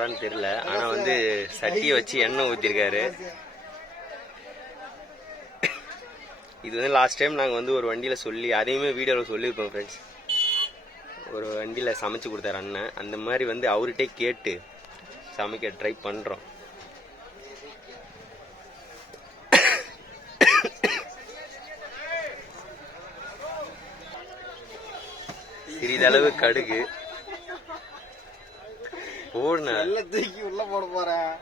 போறான்னு தெரியல. ஆனா வந்து சட்டியை வச்சு எண்ணெய் ஊத்திருக்காரு. இது வந்து லாஸ்ட் டைம் நாங்கள் வந்து ஒரு வண்டியில் சொல்லி அதையுமே வீடியோவில் சொல்லியிருப்போம் ஃப்ரெண்ட்ஸ். ஒரு வண்டியில் சமைச்சு கொடுத்தாரு அண்ணன். அந்த மாதிரி வந்து அவர்கிட்டே கேட்டு சமைக்க ட்ரை பண்ணுறோம். சிறிதளவு கடுகு போடுன தூக்கி உள்ள போட போறேன்.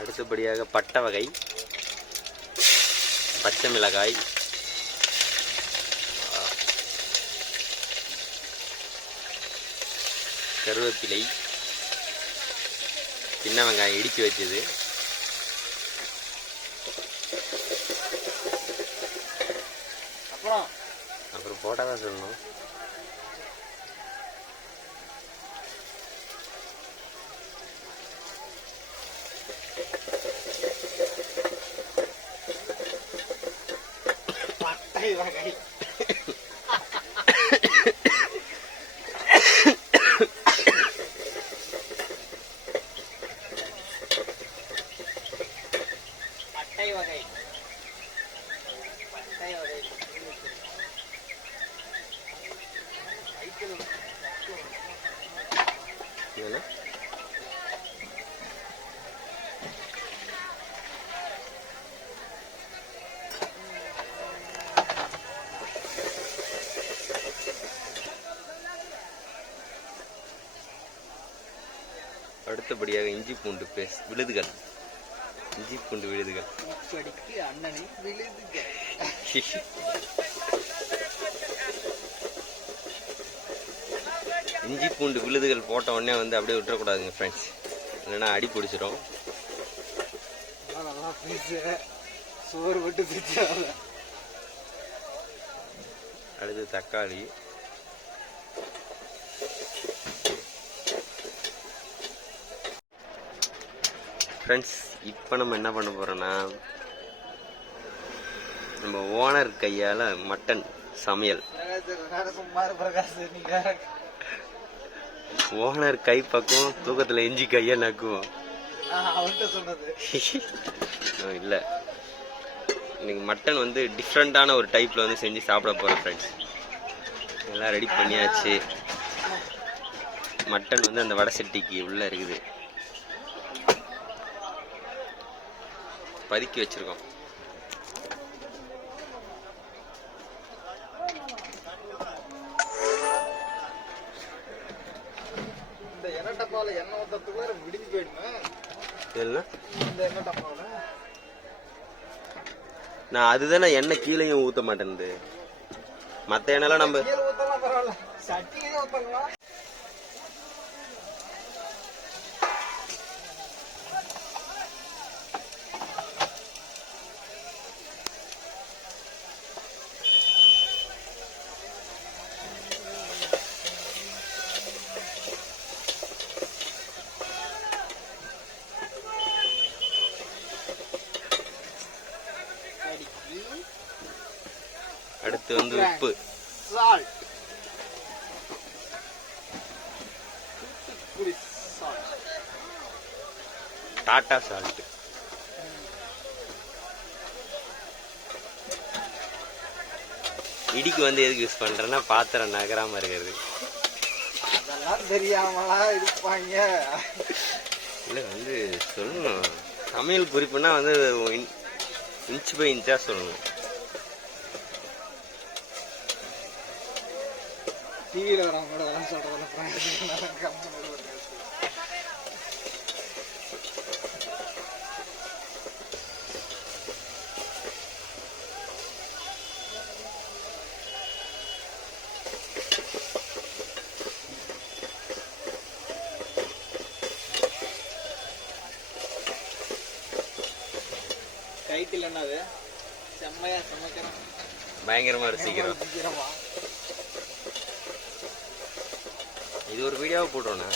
அடுத்தபடியாக பட்டை வகை, பச்சை மிளகாய், கருவேப்பிலை, சின்ன வெங்காயம் இடித்து வச்சது, அப்புறம் போட்டாதான் சொல்லணும். அடுத்தபடியாக இஞ்சி பூண்டு பேஸ்ட் விழுதுகள், இஞ்சி பூண்டு விழுதுகள். இஞ்சி பூண்டு விழுதுகள் போட்ட உடனே வந்து அப்படியே விட்டுறக்கூடாதுங்க ஃப்ரெண்ட்ஸ், இல்லைன்னா அடி பிடிச்சிடும். அடுத்து தக்காளி, ஃப்ரெண்ட்ஸ். இப்போ நம்ம என்ன பண்ண போறோம்னா, நம்ம ஓனர் கையால் மட்டன் சமையல். ஓனர் கை பக்கம் தூக்கத்தில் எஞ்சி கையை நக்குவோம். இல்லை, இன்னைக்கு மட்டன் வந்து டிஃப்ரெண்டான ஒரு டைப்பில் வந்து செஞ்சு சாப்பிட போகிறோம் ஃப்ரெண்ட்ஸ். எல்லாம் ரெடி பண்ணியாச்சு. மட்டன் வந்து அந்த வடை சட்டிக்கு உள்ளே இருக்குது, பதுக்கி வச்சிருக்கோம். இந்த எண்ணெய் டப்பால எண்ணெய் ஊத்துறதுக்குள்ள விடிஞ்சு போயிடுமே. நான் அதுதானே எண்ணெய் கீழேயும் ஊத்த மாட்டேன். மற்ற எண்ணெய்லாம் நம்ம ஊத்தலாம், பரவாயில்ல, சட்டியே ஊத்தலாம். அடுத்து வந்து உப்பு, டாட்டா சால்ட், இடிக்கு வந்து எதுக்கு யூஸ் பண்றேன்னா பாத்திரம் நகராம இருக்கிறது. அதெல்லாம் தெரியாமலா இருப்பாங்க. இல்லை வந்து சொல்லணும், சமையல் குறிப்புனா வந்து இன்ச் பை இன்ச்சா சொல்லணும். டிவியில் வரவங்க அதெல்லாம் சொல்றதில்ல. கைட்டில் என்னது செம்மையா சமைக்கிறோம், பயங்கரமா ரசிக்கிறோம். இது ஒரு வீடியோவை போடுறோண்ணா.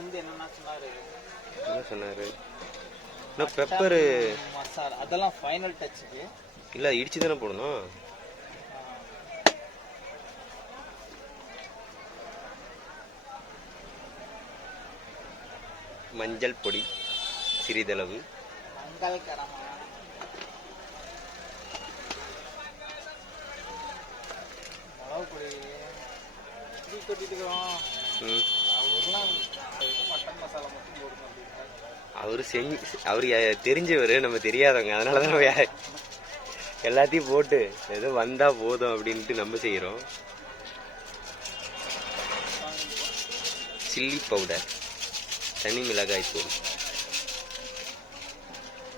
வந்து என்னன்னா சொன்னாரு, என்ன சொன்னாரு? இன்னும் பெப்பரு மசாலா அதெல்லாம் ஃபைனல் டச்சுக்கு. இல்லை, இடிச்சு தானே போடணும். மஞ்சள் பொடி சிறிதளவு, மங்கள் கரமா மிளகு பொடி இப்படி கொட்டிட்டு இருக்கிறோம். அவர்லாம் மட்டன் மசாலா மட்டும் போடணும் அப்படின்னா அவரு தெரிஞ்சவர், நம்ம தெரியாதவங்க. அதனால தான் எல்லாத்தையும் போட்டு ஏதோ வந்தா போதும் அப்படின்ட்டு நம்ம செய்கிறோம். சில்லி பவுடர், தனி மிளகாய் தூள்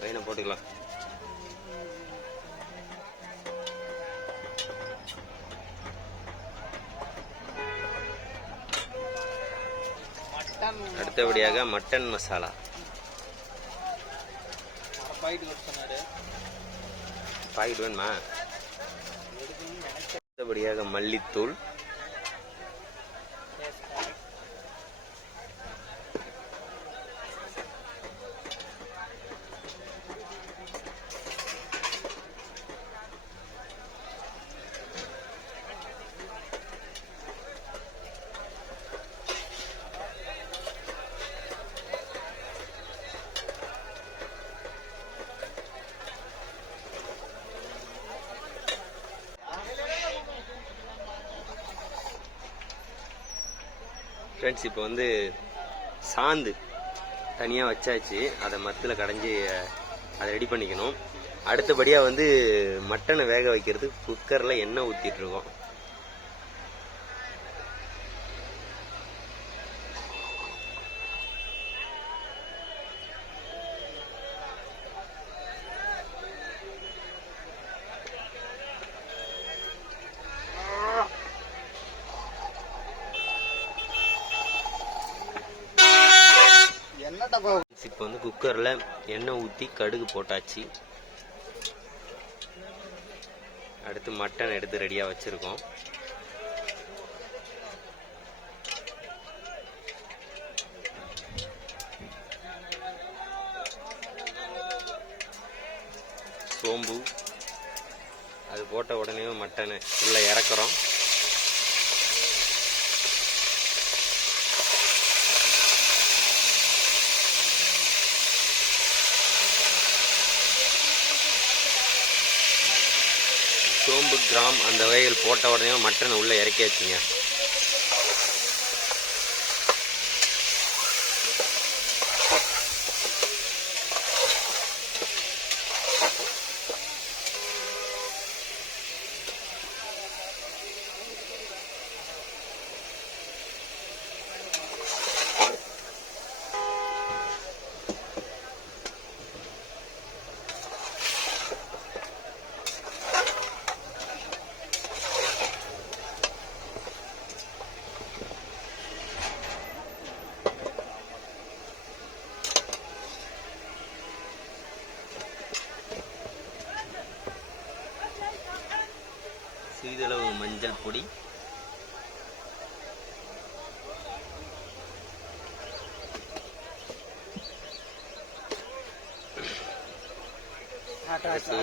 வேணா போட்டுக்கலாம். அடுத்தபடியாக மட்டன் மசாலா பாக்கெட் வேணுமா? அடுத்தபடியாக மல்லித்தூள், ஃப்ரெண்ட்ஸ். இப்போ வந்து சாந்து தனியாக வச்சாச்சு, அதை மத்தில் கடைஞ்சி அதை ரெடி பண்ணிக்கணும். அடுத்தபடியாக வந்து மட்டனை வேக வைக்கிறதுக்கு குக்கரில் எண்ணெய் ஊற்றிட்டுருக்கோம். இப்போ வந்து குக்கரில் எண்ணெய் ஊற்றி கடுகு போட்டாச்சு. அடுத்து மட்டன் எடுத்து ரெடியாக வச்சுருக்கோம். சோம்பு அது போட்ட உடனே மட்டனை உள்ளே இறக்குறோம். சோம்பு, கிராம் அந்த வகைகள் போட்ட உடனே மட்டனை உள்ளே இறக்கியாச்சுங்க. சிறிதளவு மஞ்சள் பொடி,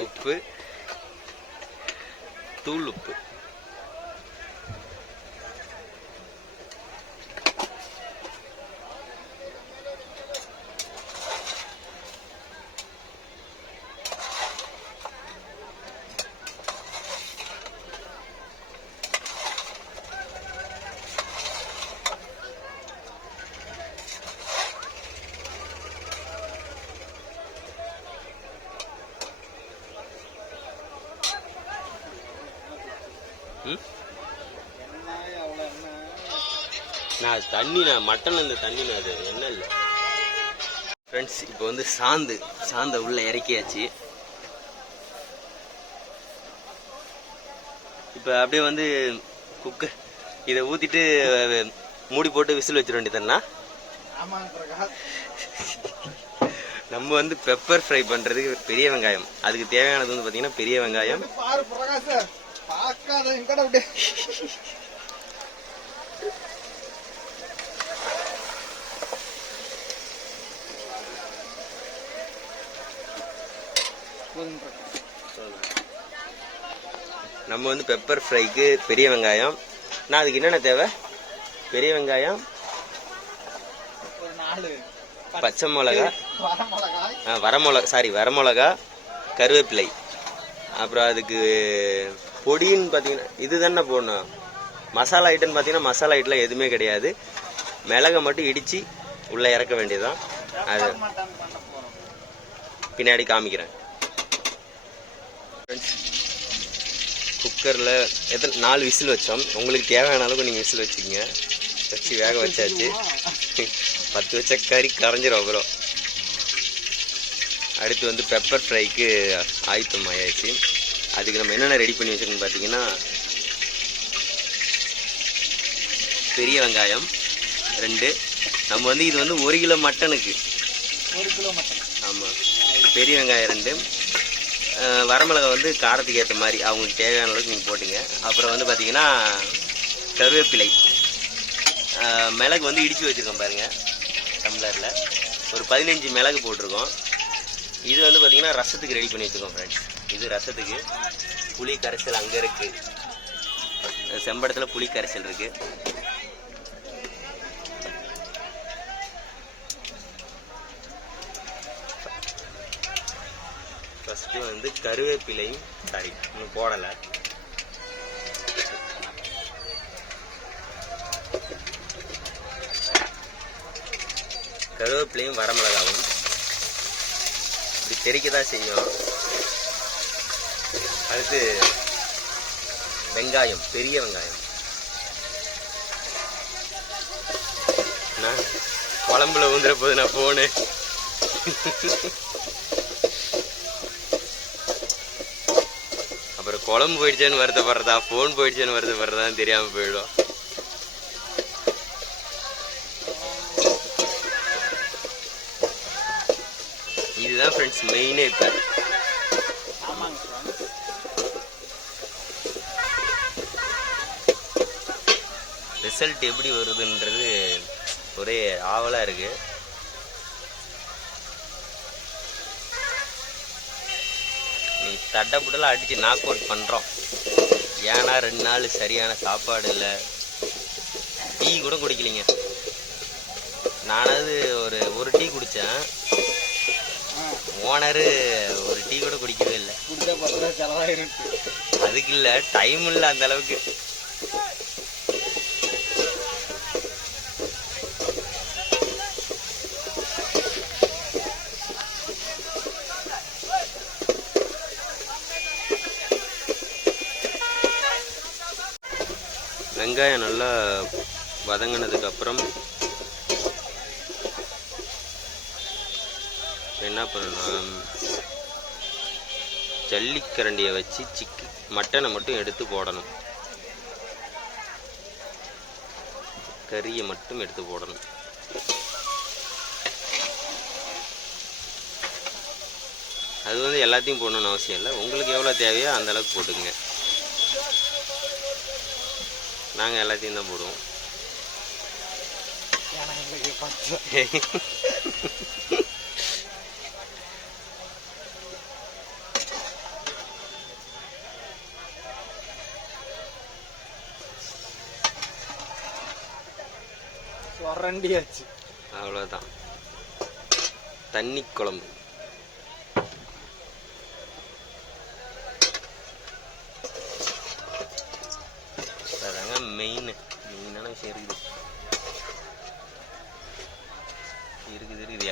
உப்பு, தூள் உப்பு, நான் தண்ணிண்ணா மட்டன் இந்த தண்ணிண்ணா அது என்ன இல்லை. ஃப்ரெண்ட்ஸ், இப்போ வந்து சாந்தை உள்ள இறக்கியாச்சு. இப்போ அப்படியே வந்து குக்கர் இதை ஊற்றிட்டு மூடி போட்டு விசில் வச்சிட வேண்டியதுன்னா. நம்ம வந்து பெப்பர் ஃப்ரை பண்ணுறதுக்கு பெரிய வெங்காயம், அதுக்கு தேவையானது வந்து பார்த்தீங்கன்னா பெரிய வெங்காயம், நம்ம வந்து பெப்பர் ஃப்ரைக்கு பெரிய வெங்காயம், நான் அதுக்கு என்னென்ன தேவை, பெரிய வெங்காயம், பச்சை மிளகா, வரமிளகா, கருவேப்பிலை, அப்புறம் அதுக்கு பொடின்னு பார்த்தீங்கன்னா இது தானே போடணும். மசாலா ஐட்டம்னு பார்த்தீங்கன்னா மசாலா ஐட்டம்லாம் எதுவுமே கிடையாது. மிளகை மட்டும் இடித்து உள்ளே இறக்க வேண்டியதுதான். அது பின்னாடி காமிக்கிறேன். குக்கரில் 4 விசில் வச்சோம். உங்களுக்கு தேவையான அளவுக்கு நீங்கள் விசில் வச்சுக்கோங்க. வச்சு வேக வச்சாச்சு. 10 வச்ச கறி கரைஞ்சிரும். அப்புறம் அடுத்து வந்து பெப்பர் ஃப்ரைக்கு ஆயத்தம் ஆயாச்சு. அதுக்கு நம்ம என்னென்ன ரெடி பண்ணி வச்சுருக்கோன்னு பார்த்தீங்கன்னா, பெரிய வெங்காயம் 2. நம்ம வந்து இது வந்து 1 கிலோ மட்டனுக்கு 1 கிலோ மட்டன். ஆமாம், பெரிய வெங்காயம் 2, வரமிளகா வந்து காரத்துக்கு ஏற்ற மாதிரி அவங்களுக்கு தேவையான அளவுக்கு நீங்கள் போட்டுங்க. அப்புறம் வந்து பார்த்தீங்கன்னா கருவேப்பிலை, மிளகு வந்து இடித்து வச்சுருக்கோம் பாருங்கள் டம்ளரில். ஒரு 15 மிளகு போட்டிருக்கோம். இது வந்து பார்த்திங்கன்னா ரசத்துக்கு ரெடி பண்ணி வச்சுருக்கோம் ஃப்ரெண்ட்ஸ். இது ரசத்துக்கு புளி கரைசல் அங்கே இருக்குது, செம்படத்தில் புளி கரைசல் இருக்குது. ஃபஸ்ட்டு வந்து கருவேப்பிலையும் இன்னும் போடலை. கருவேப்பிலையும் வரமிளகாவும் இப்படி தெறிக்க தான் செய்யும். அடுத்து வெங்காயம், பெரிய வெங்காயம். நான் குழம்புல ஊந்துற போது நான் போனேன். அப்புறம் குழம்பு போயிடுச்சேன்னு வருத்தப்படுறதா, ஃபோன் போயிடுச்சேன்னு வருத்தப்படுறதான்னு தெரியாமல் போயிடும். இதுதான் ஃப்ரெண்ட்ஸ் மெயினே. இப்போ ரிசல்ட் எப்படி வருதுன்றது ஒரே ஆவலாக இருக்கு. நீ தட்டப்புட்டெல்லாம் அடித்து நாக் அவுட் பண்ணுறோம். ஏன்னா 2 நாள் சரியான சாப்பாடு இல்லை, டீ கூட குடிக்கலைங்க. நானாவது ஒரு டீ குடித்தேன், ஓனரு ஒரு டீ கூட குடிக்கவே இல்லை. அதுக்கு இல்லை, டைம் இல்லை அந்த அளவுக்கு. வெங்காயம் நல்லா வதங்கினதுக்கு அப்புறம் என்ன பண்ணணும், ஜல்லிக்கரண்டியை வச்சு மட்டனை மட்டும் எடுத்து போடணும். கறியை மட்டும் எடுத்து போடணும். அது வந்து எல்லாத்தையும் போடணும்னு அவசியம் இல்லை. உங்களுக்கு எவ்வளோ தேவையோ அந்த அளவுக்கு போட்டுக்குங்க. நாங்கள் எல்லாத்தையும் தான் போடுவோம். அவ்வளோதான். தண்ணி குழம்பு. அதாங்க மெயினான விஷயம் இருக்குது.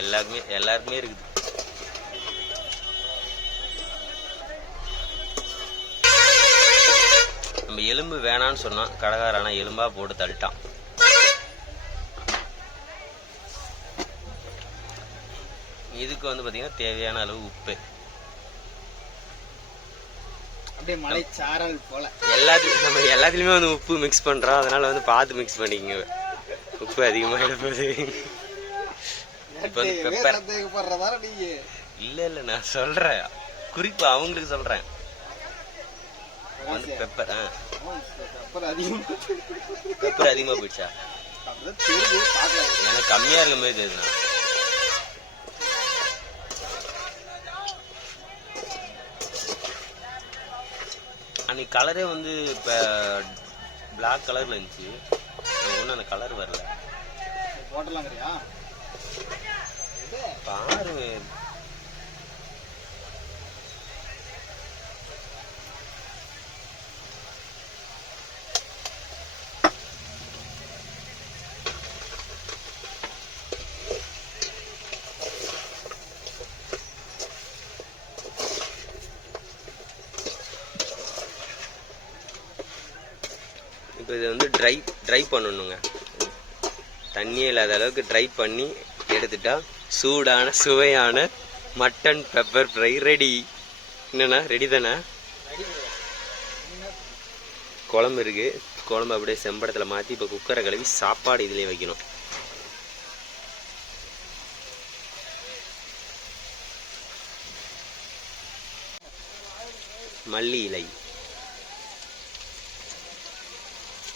எல்லாருக்குமே இருக்குது. நம்ம எலும்பு வேணான்னு சொன்னோம், கடைக்காரனா எலும்பா போட்டு தள்ளிட்டான். இதுக்கு வந்து பார்த்தீங்கன்னா தேவையான அளவு உப்பு, அப்படியே மலைச்சாரல் போல நம்ம எல்லாத்துலேயுமே வந்து உப்பு மிக்ஸ் பண்ணுறோம். அதனால வந்து பார்த்து மிக்ஸ் பண்ணிக்கங்க, உப்பு அதிகமாக எடுப்பது. இப்போ வந்து பெப்பர் இல்லை நான் சொல்கிறேன், குறிப்பு அவங்களுக்கு சொல்கிறேன். வந்து பெப்பர் அதிகமாக போயிடுச்சா? எனக்கு கம்மியாக இருக்க மாதிரி தெரியுதுண்ணா. அன்னைக்கு கலரே வந்து இப்போ பிளாக் கலரில் இருந்துச்சு, ஒன்றும் அந்த கலர் வரல. போட்டலாங்கிறியா பாருங்க. இப்போ இதை வந்து ட்ரை பண்ணணுங்க. தண்ணியே இல்லாத அளவுக்கு ட்ரை பண்ணி எடுத்துட்டா சூடான சுவையான மட்டன் பெப்பர் ஃப்ரை ரெடி. என்னண்ணா ரெடி தானே? குழம்பு இருக்கு, குழம்பு அப்படியே செம்படத்தில் மாற்றி இப்போ குக்கரை கழுவி சாப்பாடு இதிலே வைக்கணும். மல்லி இலை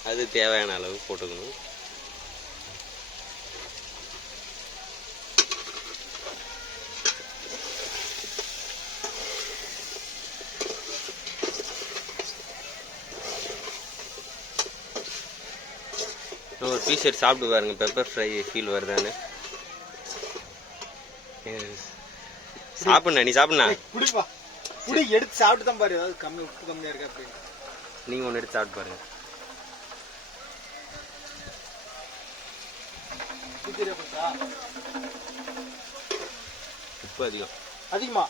அது தேவையான அளவு போட்டுக்கணும். ஒரு பீஸ் எடுத்து சாப்பிட்டு பாருங்க, பெப்பர் ஃப்ரை ஃபீல் வருதான்னு. சாப்பிட்ண்ணா, நீ சாப்பிட்ண்ணா. குடிப்பா, குடி எடுத்து சாப்பிட்டு தான் பாரு, ஏதாவது கம்மி உப்பு கம்மியா இருக்கு அப்படின்னு. நீங்கள் ஒன்று எடுத்து சாப்பிட்டு பாருங்க. உப்பு அதிகமா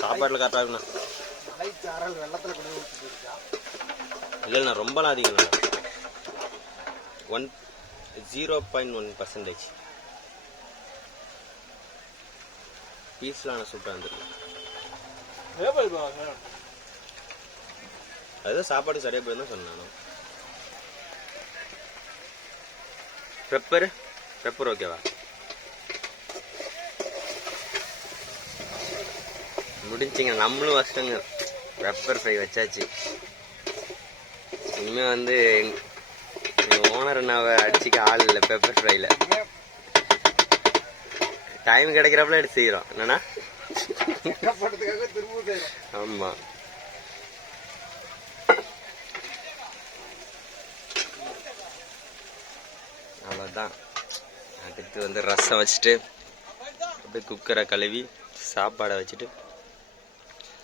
சாப்பாட்டில் கரெக்டாக இருக்குண்ணா. வெள்ளத்துல கொண்டு ஊற்றி போயிருக்கா? இல்லைண்ணா, ரொம்பலாம் அதிகம் இல்லை. 0.1% பீஸ்லாம் ஆனால் சூப்பராக இருந்திருக்கு. அதுதான் சாப்பாடு சரியாக போய் தான் சொன்னேன். பெப்பர் ஓகேவா? முடிஞ்சிங்க, நம்மளும் வச்சிட்டோங்க. பெப்பர் ஃப்ரை வச்சாச்சு. இனிமேல் வந்து எங்கள் ஓனர் அண்ணாவை அடிச்சிக்க ஆள் இல்லை பெப்பர் ஃப்ரைல. டைம் கிடைக்கிறப்பல எடுத்து செய்கிறோம். என்னன்னா ஆமாம். அவ்வளோதான். அடுத்து வந்து ரசம் வச்சுட்டு அப்படியே குக்கரை கழுவி சாப்பாடை வச்சுட்டு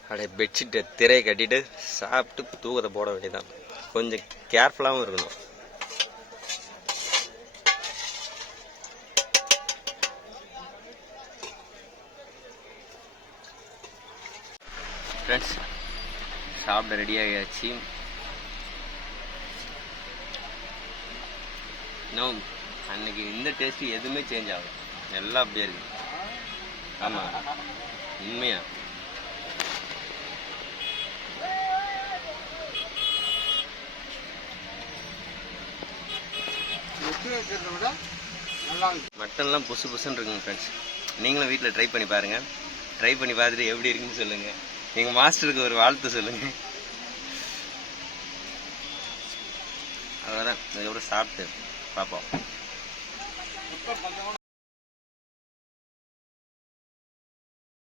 அப்படியே பெட்ஷீட்டை திரையை கட்டிட்டு சாப்பிட்டு தூக்கத்தை போட வேண்டியதான். கொஞ்சம் கேர்ஃபுல்லாகவும் இருக்கணும். ஃப்ரெண்ட்ஸ், சாப்பிட ரெடி ஆகியாச்சு. இன்னும் அன்னைக்கு இந்த டேஸ்ட்டு எதுவுமே சேஞ்ச் ஆகும், எல்லாம் அப்படியே இருக்கு. ஆமாம், உண்மையா. மட்டன்லாம் புசு புசுன்னு இருக்குங்க ஃப்ரெண்ட்ஸ். நீங்களும் வீட்டில் ட்ரை பண்ணி பாருங்கள். ட்ரை பண்ணி பார்த்துட்டு எப்படி இருக்குன்னு சொல்லுங்கள். எங்கள் மாஸ்டருக்கு ஒரு வாழ்த்து சொல்லுங்கள். அவ்வளோதான், அதுக்கப்புறம் சாப்பிட்டு பார்ப்போம்.